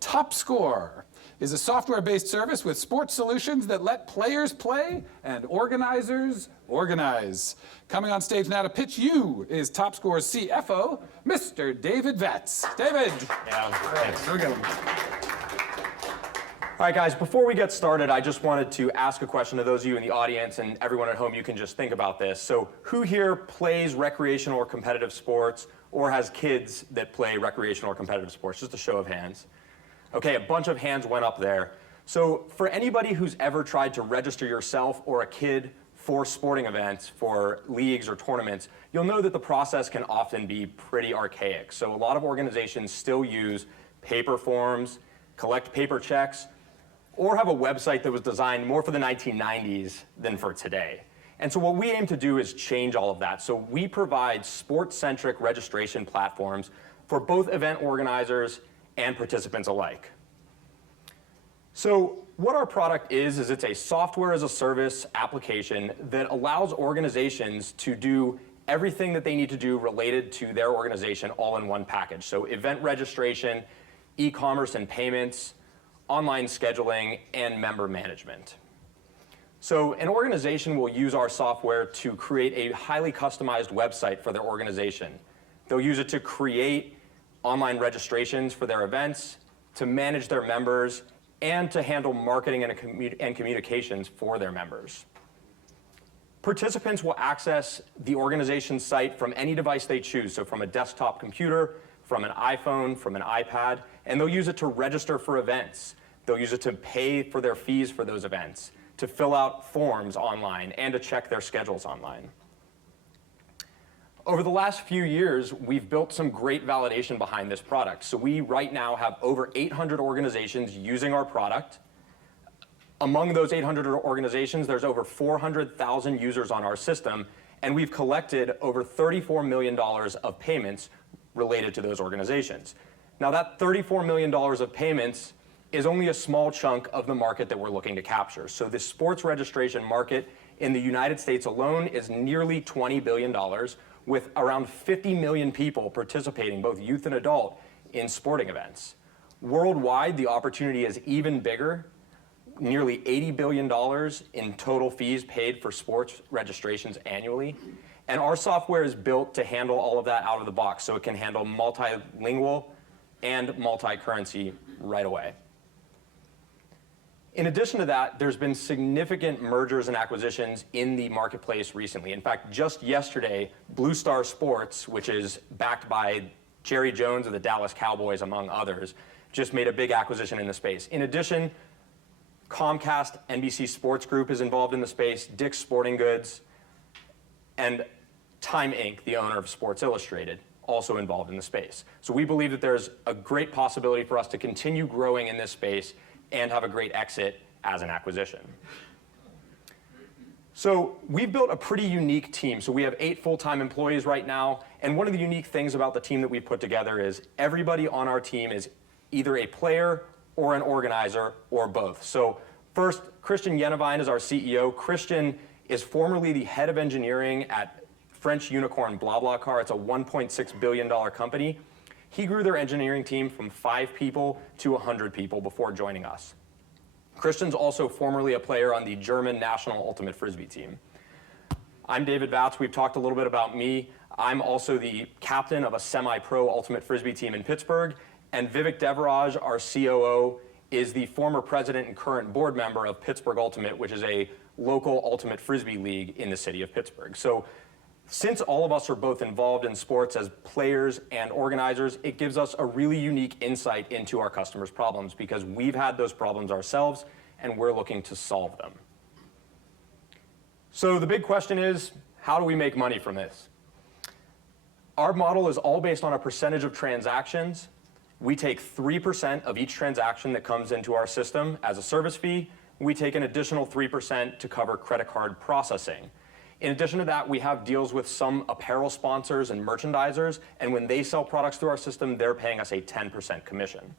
TopScore is a software-based service with sports solutions that let players play and organizers organize. Coming on stage now to pitch you is TopScore's CFO, Mr. David Vatz. David. Yeah, thanks. Here we go. All right, guys, before we get started, I just wanted to ask a question to those of you in the audience, and everyone at home, you can just think about this. So who here plays recreational or competitive sports or has kids that play recreational or competitive sports? Just a show of hands. Okay, a bunch of hands went up there. So for anybody who's ever tried to register yourself or a kid for sporting events, for leagues or tournaments, you'll know that the process can often be pretty archaic. So a lot of organizations still use paper forms, collect paper checks, or have a website that was designed more for the 1990s than for today. And so what we aim to do is change all of that. So we provide sports-centric registration platforms for both event organizers and participants alike. So what our product is it's a software as a service application that allows organizations to do everything that they need to do related to their organization all in one package. So event registration, e-commerce and payments, online scheduling, and member management. So an organization will use our software to create a highly customized website for their organization. They'll use it to create online registrations for their events, to manage their members, and to handle marketing and communications for their members. Participants will access the organization's site from any device they choose, so from a desktop computer, from an iPhone, from an iPad, and they'll use it to register for events. They'll use it to pay for their fees for those events, to fill out forms online, and to check their schedules online. Over the last few years, we've built some great validation behind this product. So we right now have over 800 organizations using our product. Among those 800 organizations, there's over 400,000 users on our system, and we've collected over $34 million of payments related to those organizations. Now that $34 million of payments is only a small chunk of the market that we're looking to capture. So the sports registration market in the United States alone is nearly $20 billion, with around 50 million people participating, both youth and adult, in sporting events. Worldwide, the opportunity is even bigger, nearly $80 billion in total fees paid for sports registrations annually. And our software is built to handle all of that out of the box, so it can handle multilingual and multi-currency right away. In addition to that, there's been significant mergers and acquisitions in the marketplace recently. In fact, just yesterday, Blue Star Sports, which is backed by Jerry Jones of the Dallas Cowboys, among others, just made a big acquisition in the space. In addition, Comcast NBC Sports Group is involved in the space, Dick's Sporting Goods, and Time Inc., the owner of Sports Illustrated, also involved in the space. So we believe that there's a great possibility for us to continue growing in this space and have a great exit as an acquisition. So we've built a pretty unique team. So we have 8 full-time employees right now, and one of the unique things about the team that we've put together is everybody on our team is either a player or an organizer or both. So first, Christian Yenevine is our CEO. Christian is formerly the head of engineering at French unicorn BlaBlaCar. It's a $1.6 billion company. He grew their engineering team from 5 people to 100 people before joining us. Christian's also formerly a player on the German national ultimate frisbee team. I'm David Vatz. We've talked a little bit about me. I'm also the captain of a semi-pro ultimate frisbee team in Pittsburgh. And Vivek Devaraj, our COO, is the former president and current board member of Pittsburgh Ultimate, which is a local ultimate frisbee league in the city of Pittsburgh. So since all of us are both involved in sports as players and organizers, it gives us a really unique insight into our customers' problems because we've had those problems ourselves and we're looking to solve them. So the big question is, how do we make money from this? Our model is all based on a percentage of transactions. We take 3% of each transaction that comes into our system as a service fee. We take an additional 3% to cover credit card processing. In addition to that, we have deals with some apparel sponsors and merchandisers, and when they sell products through our system, they're paying us a 10% commission.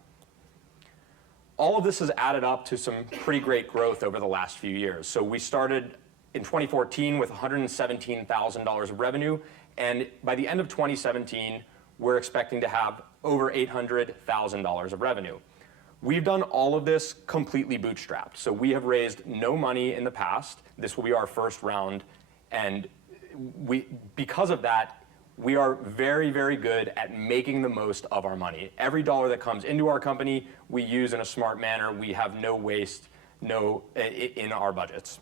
All of this has added up to some pretty great growth over the last few years. So we started in 2014 with $117,000 of revenue, and by the end of 2017, we're expecting to have over $800,000 of revenue. We've done all of this completely bootstrapped. So we have raised no money in the past. This will be our first round. And because of that, we are very, very good at making the most of our money. Every dollar that comes into our company, we use in a smart manner. We have no waste in our budgets.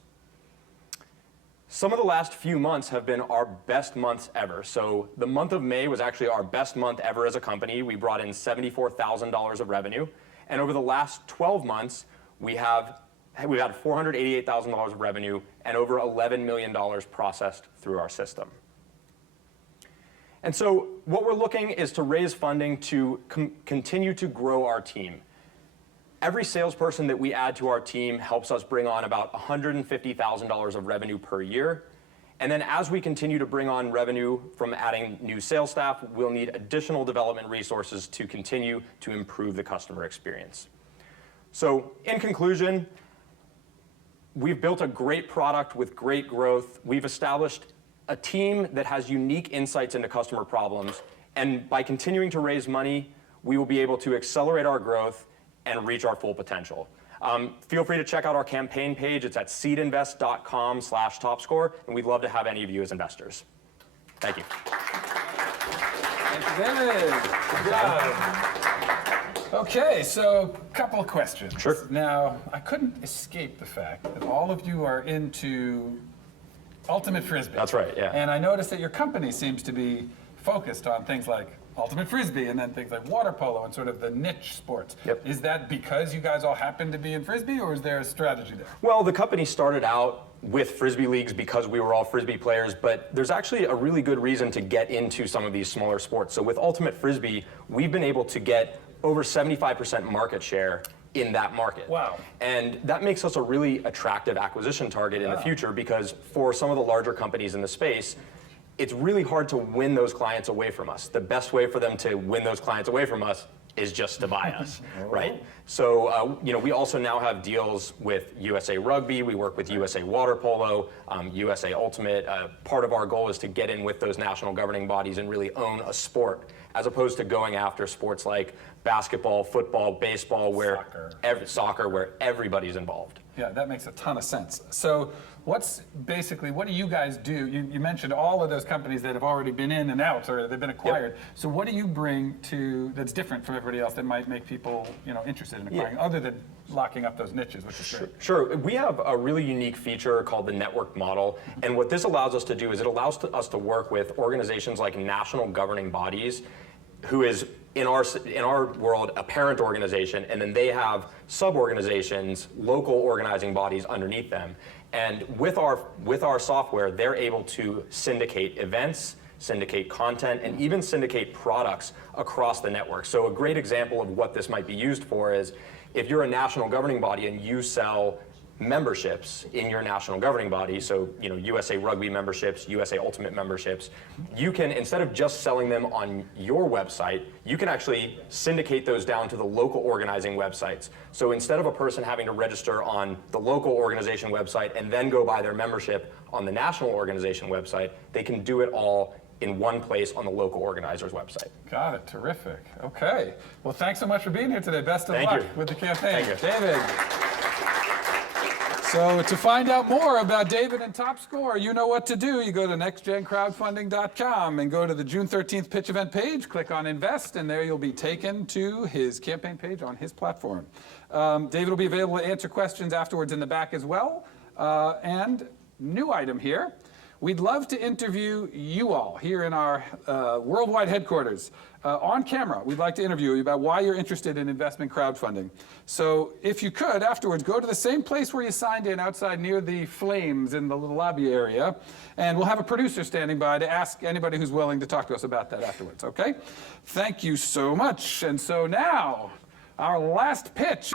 Some of the last few months have been our best months ever. So the month of May was actually our best month ever as a company. We brought in $74,000 of revenue. And over the last 12 months, we've had $488,000 of revenue and over $11 million processed through our system. And so what we're looking is to raise funding to continue to grow our team. Every salesperson that we add to our team helps us bring on about $150,000 of revenue per year. And then as we continue to bring on revenue from adding new sales staff, we'll need additional development resources to continue to improve the customer experience. So in conclusion, we've built a great product with great growth. We've established a team that has unique insights into customer problems. And by continuing to raise money, we will be able to accelerate our growth and reach our full potential. Feel free to check out our campaign page. It's at seedinvest.com/TopScore, and we'd love to have any of you as investors. Thank you. Thank you, David. Good job. Okay, so a couple of questions. Sure. Now, I couldn't escape the fact that all of you are into Ultimate Frisbee. That's right, yeah. And I noticed that your company seems to be focused on things like Ultimate Frisbee and then things like water polo and sort of the niche sports. Yep. Is that because you guys all happen to be in Frisbee, or is there a strategy there? Well, the company started out with Frisbee leagues because we were all Frisbee players, but there's actually a really good reason to get into some of these smaller sports. So with Ultimate Frisbee, we've been able to get over 75% market share in that market. Wow. And that makes us a really attractive acquisition target in the future, because for some of the larger companies in the space, it's really hard to win those clients away from us. The best way for them to win those clients away from us is just to buy us, right? So, we also now have deals with USA Rugby. We work with USA Water Polo, USA Ultimate. Part of our goal is to get in with those national governing bodies and really own a sport, as opposed to going after sports like basketball, football, baseball, where soccer, where everybody's involved. Yeah, that makes a ton of sense. So what do you guys do? You mentioned all of those companies that have already been in and out, or they've been acquired. Yep. So what do you bring that's different from everybody else that might make people interested in acquiring, other than locking up those niches, which is great? Sure. We have a really unique feature called the network model. And what this allows us to do is it allows us to work with organizations like national governing bodies, who is in our world a parent organization, and then they have sub-organizations, local organizing bodies underneath them. And with our software, they're able to syndicate events, syndicate content, and even syndicate products across the network. So a great example of what this might be used for is if you're a national governing body and you sell memberships in your national governing body, so USA Rugby memberships, USA Ultimate memberships, you can, instead of just selling them on your website, you can actually syndicate those down to the local organizing websites. So instead of a person having to register on the local organization website and then go buy their membership on the national organization website, they can do it all in one place on the local organizer's website. Got it. Terrific. Okay. Well, thanks so much for being here today. Best of luck with the campaign. Thank you. David. So to find out more about David and TopScore, you know what to do. You go to nextgencrowdfunding.com and go to the June 13th pitch event page, click on Invest, and there you'll be taken to his campaign page on his platform. David will be available to answer questions afterwards in the back as well. And new item here. We'd love to interview you all here in our worldwide headquarters. On camera, we'd like to interview you about why you're interested in investment crowdfunding. So if you could, afterwards, go to the same place where you signed in outside near the flames in the little lobby area, and we'll have a producer standing by to ask anybody who's willing to talk to us about that afterwards, okay? Thank you so much. And so now, our last pitch.